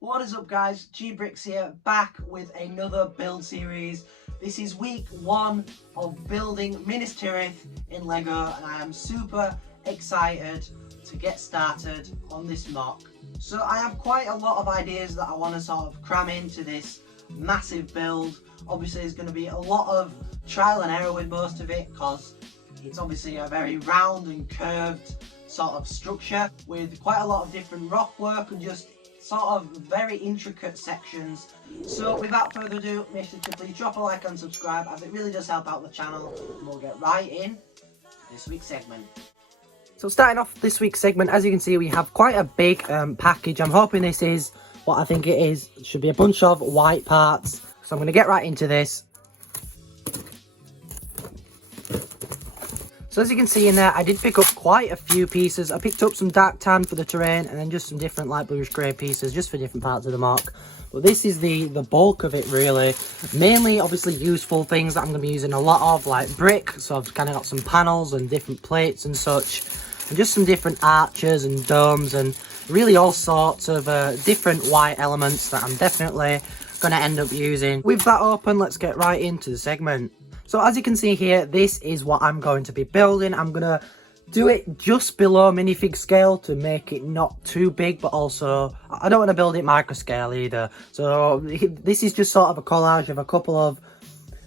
What is up guys, Brix here, back with another build series. This is week 1 of Building Minas Tirith in LEGO and I am super excited to get started on this mock. So I have quite a lot of ideas that I want to sort of cram into this massive build. Obviously there's going to be a lot of trial and error with most of it because it's obviously a very round and curved sort of structure with quite a lot of different rock work and just sort of very intricate sections. So without further ado, make sure to please drop a like and subscribe as it really does help out the channel, and we'll get right in this week's segment. So starting off this week's segment, as you can see, we have quite a big package. I'm hoping this is what I think it is. It should be a bunch of white parts. So I'm going to get right into this. So as you can see in there, I did pick up quite a few pieces. I picked up some dark tan for the terrain and then just some different light bluish grey pieces just for different parts of the mock. But this is the bulk of it really. Mainly obviously useful things that I'm going to be using a lot of, like brick. So I've kind of got some panels and different plates and such. And just some different arches and domes and really all sorts of different white elements that I'm definitely going to end up using. With that open, let's get right into the segment. So as you can see here, this is what I'm going to be building. I'm going to do it just below minifig scale to make it not too big, but also I don't want to build it micro scale either. So this is just sort of a collage of a couple of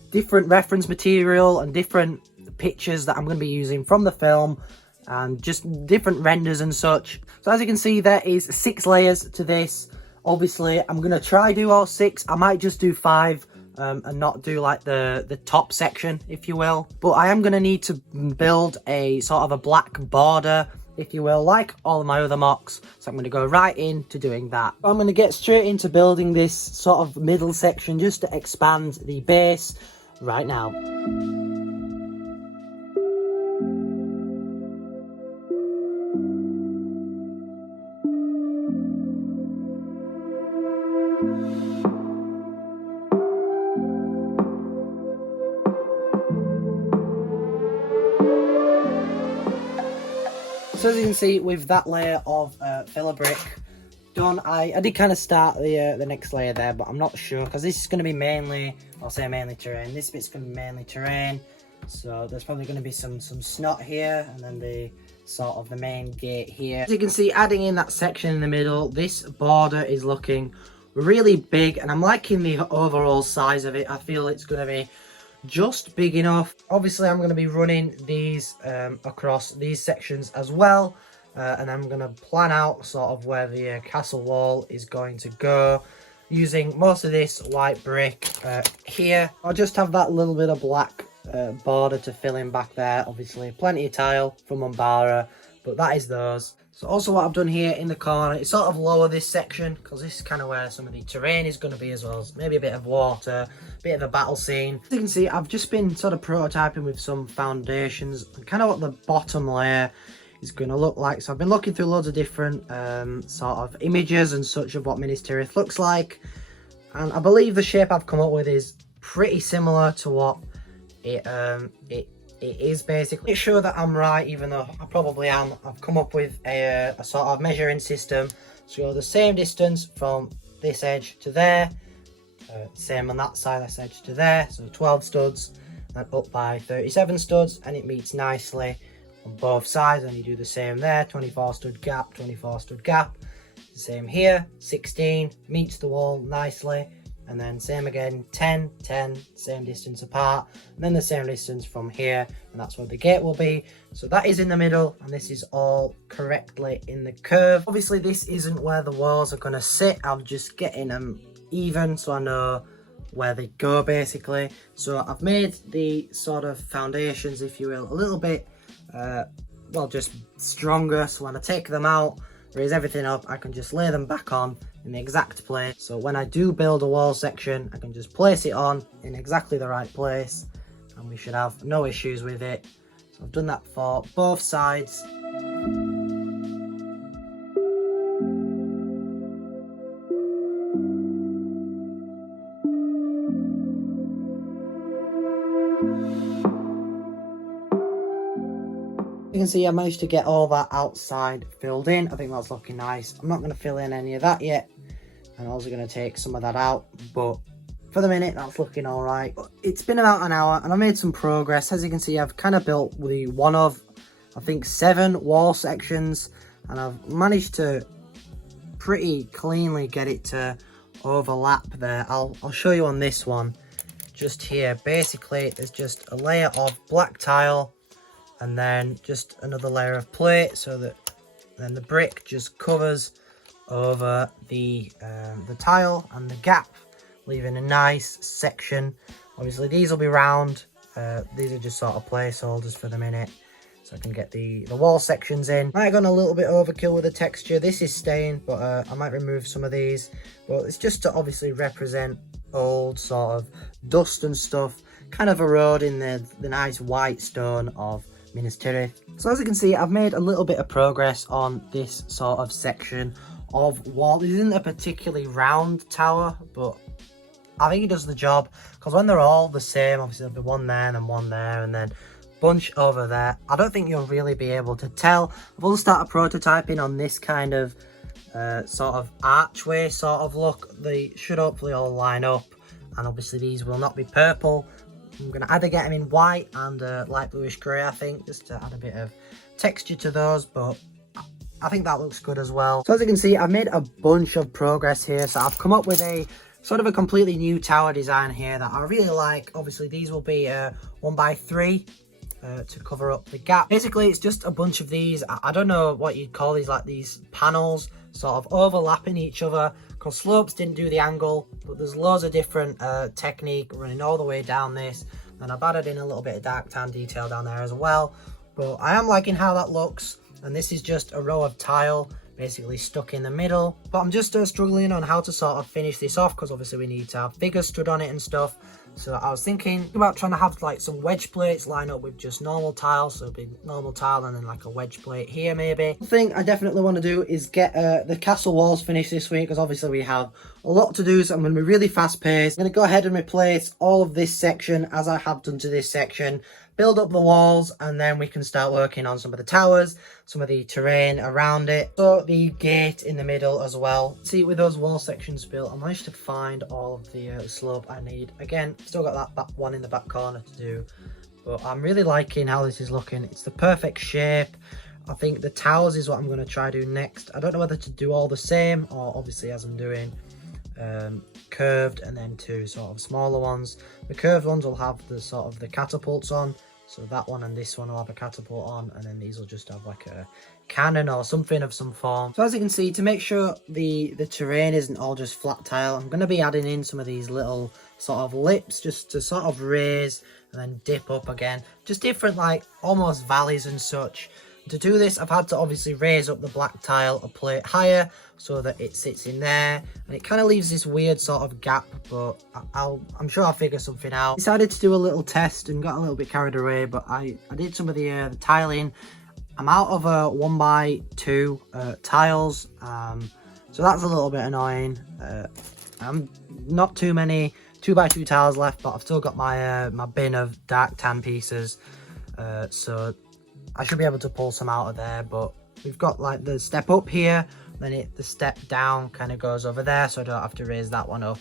different reference material and different pictures that I'm going to be using from the film and just different renders and such. So as you can see, there is 6 layers to this. Obviously, I'm going to try do all 6. I might just do 5. And not do like the top section, if you will. But I am going to need to build a sort of a black border, if you will, like all of my other mocks. So I'm going to go right into doing that. I'm going to get straight into building this sort of middle section just to expand the base right now. So as you can see, with that layer of filler brick done, I did kind of start the next layer there, but I'm not sure because this is going to be mainly, I'll say mainly terrain. This bit's going to be mainly terrain, so there's probably going to be some snot here, and then the sort of the main gate here. As you can see, adding in that section in the middle, this border is looking really big, and I'm liking the overall size of it. I feel it's going to be just big enough. Obviously I'm going to be running these across these sections as well, and I'm going to plan out sort of where the castle wall is going to go using most of this white brick here. I'll just have that little bit of black border to fill in back there. Obviously plenty of tile from Umbara, but that is those. So also what I've done here in the corner is sort of lower this section because this is kind of where some of the terrain is going to be as well. So maybe a bit of water, a bit of a battle scene. As you can see, I've just been sort of prototyping with some foundations and kind of what the bottom layer is going to look like. So I've been looking through loads of different sort of images and such of what Minas Tirith looks like. And I believe the shape I've come up with is pretty similar to what it is basically. Make sure that I'm right, even though I probably am. I've come up with a sort of measuring system. So the same distance from this edge to there, same on that side, this edge to there. So 12 studs and up by 37 studs, and it meets nicely on both sides. And you do the same there, 24 stud gap, 24 stud gap. Same here, 16 meets the wall nicely. And then same again, 10, 10, same distance apart, and then the same distance from here, and that's where the gate will be. So that is in the middle, and this is all correctly in the curve. Obviously this isn't where the walls are going to sit. I'm just getting them even so I know where they go basically. So I've made the sort of foundations, if you will, a little bit, well, just stronger. So when I take them out, raise everything up, I can just lay them back on in the exact place. So when I do build a wall section, I can just place it on in exactly the right place and we should have no issues with it. So I've done that for both sides. You can see I managed to get all that outside filled in. I think that's looking nice. I'm not going to fill in any of that yet. and also going to take some of that out, but for the minute that's looking all right. It's been about an hour and I made some progress. As you can see, I've kind of built the one of, I think, 7 wall sections, and I've managed to pretty cleanly get it to overlap there. I'll show you on this one just here. Basically there's just a layer of black tile and then just another layer of plate, so that then the brick just covers over the tile and the gap, leaving a nice section. Obviously these will be round. These are just sort of placeholders for the minute, so I can get the wall sections in. Might have gone a little bit overkill with the texture. This is staying, but I might remove some of these. Well, it's just to obviously represent old sort of dust and stuff, kind of eroding the nice white stone of Minas Tirith. So as you can see, I've made a little bit of progress on this sort of section of wall. This isn't a particularly round tower, but I think it does the job, because when they're all the same, obviously there'll be one there and then one there and then bunch over there, I don't think you'll really be able to tell. I've also started prototyping on this kind of sort of archway sort of look. They should hopefully all line up, and obviously these will not be purple. I'm going to either get them in white and light bluish grey, I think, just to add a bit of texture to those, but I think that looks good as well. So as you can see, I've made a bunch of progress here. So I've come up with a sort of a completely new tower design here that I really like. Obviously these will be 1x3 to cover up the gap. Basically it's just a bunch of these, I don't know what you'd call these, like these panels sort of overlapping each other, because slopes didn't do the angle, but there's loads of different technique running all the way down this, and I've added in a little bit of dark tan detail down there as well. But I am liking how that looks, and this is just a row of tile basically stuck in the middle. But I'm just struggling on how to sort of finish this off, because obviously we need to have figures stood on it and stuff. So I was thinking about trying to have like some wedge plates line up with just normal tiles, so it'll be normal tile and then like a wedge plate here maybe. The thing I definitely want to do is get the castle walls finished this week, because obviously we have a lot to do, so I'm going to be really fast paced. I'm going to go ahead and replace all of this section as I have done to this section, build up the walls, and then we can start working on some of the towers, some of the terrain around it, so the gate in the middle as well. See, with those wall sections built, I managed to find all of the slope I need. Again, still got that one in the back corner to do, but I'm really liking how this is looking. It's the perfect shape. I think the towers is what I'm going to try to do next. I don't know whether to do all the same, or obviously as I'm doing curved and then 2 sort of smaller ones. The curved ones will have the sort of the catapults on, so that one and this one will have a catapult on, and then these will just have like a cannon or something of some form. So as you can see, to make sure the terrain isn't all just flat tile, I'm going to be adding in some of these little sort of lips just to sort of raise and then dip up again, just different like almost valleys and such. To do this, I've had to obviously raise up the black tile a plate higher so that it sits in there, and it kind of leaves this weird sort of gap, but I'm sure I'll figure something out. Decided to do a little test and got a little bit carried away, but I did some of the tiling. I'm out of 1x2 tiles, so that's a little bit annoying. I'm not too many 2x2 tiles left, but I've still got my my bin of dark tan pieces, so I should be able to pull some out of there. But we've got like the step up here, then the step down kind of goes over there, so I don't have to raise that one up.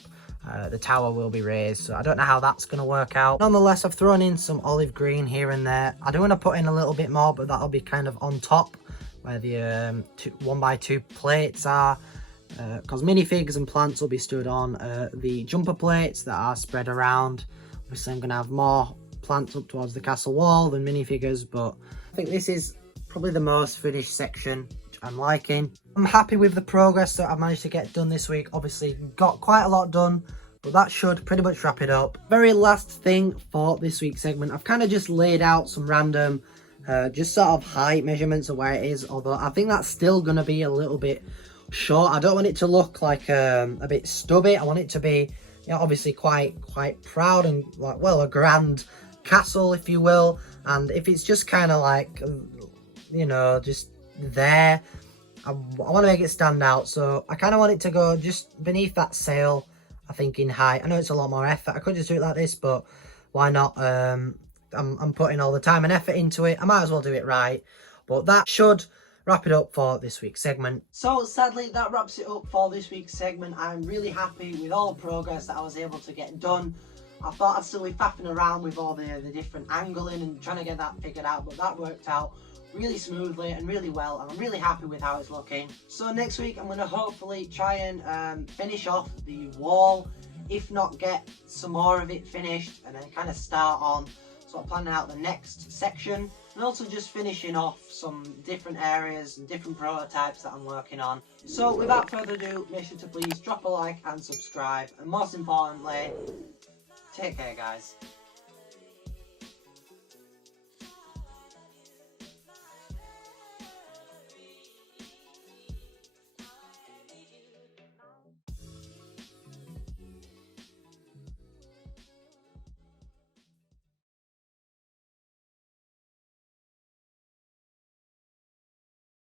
The tower will be raised, so I don't know how that's going to work out. Nonetheless, I've thrown in some olive green here and there. I do want to put in a little bit more, but that'll be kind of on top where the 1x2 plates are, because minifigs and plants will be stood on the jumper plates that are spread around. Obviously I'm going to have more plants up towards the castle wall than minifigures, but I think this is probably the most finished section, which I'm liking. I'm happy with the progress that I've managed to get done this week. Obviously got quite a lot done, but that should pretty much wrap it up. Very last thing for this week's segment, I've kind of just laid out some random just sort of height measurements of where it is, although I think that's still going to be a little bit short. I don't want it to look like a bit stubby. I want it to be, you know, obviously quite proud and like, well, a grand castle, if you will. And if it's just kind of like, you know, just there, I want to make it stand out. So I kind of want it to go just beneath that sail, I think, in height. I know it's a lot more effort. I could just do it like this, but why not? I'm putting all the time and effort into it. I might as well do it right. But that should wrap it up for this week's segment. So sadly, that wraps it up for this week's segment. I'm really happy with all the progress that I was able to get done. I thought I'd still be faffing around with all the different angling and trying to get that figured out, but that worked out really smoothly and really well, and I'm really happy with how it's looking. So next week I'm going to hopefully try and finish off the wall, if not get some more of it finished, and then kind of start on sort of planning out the next section, and also just finishing off some different areas and different prototypes that I'm working on. So without further ado, make sure to please drop a like and subscribe, and most importantly, take care guys.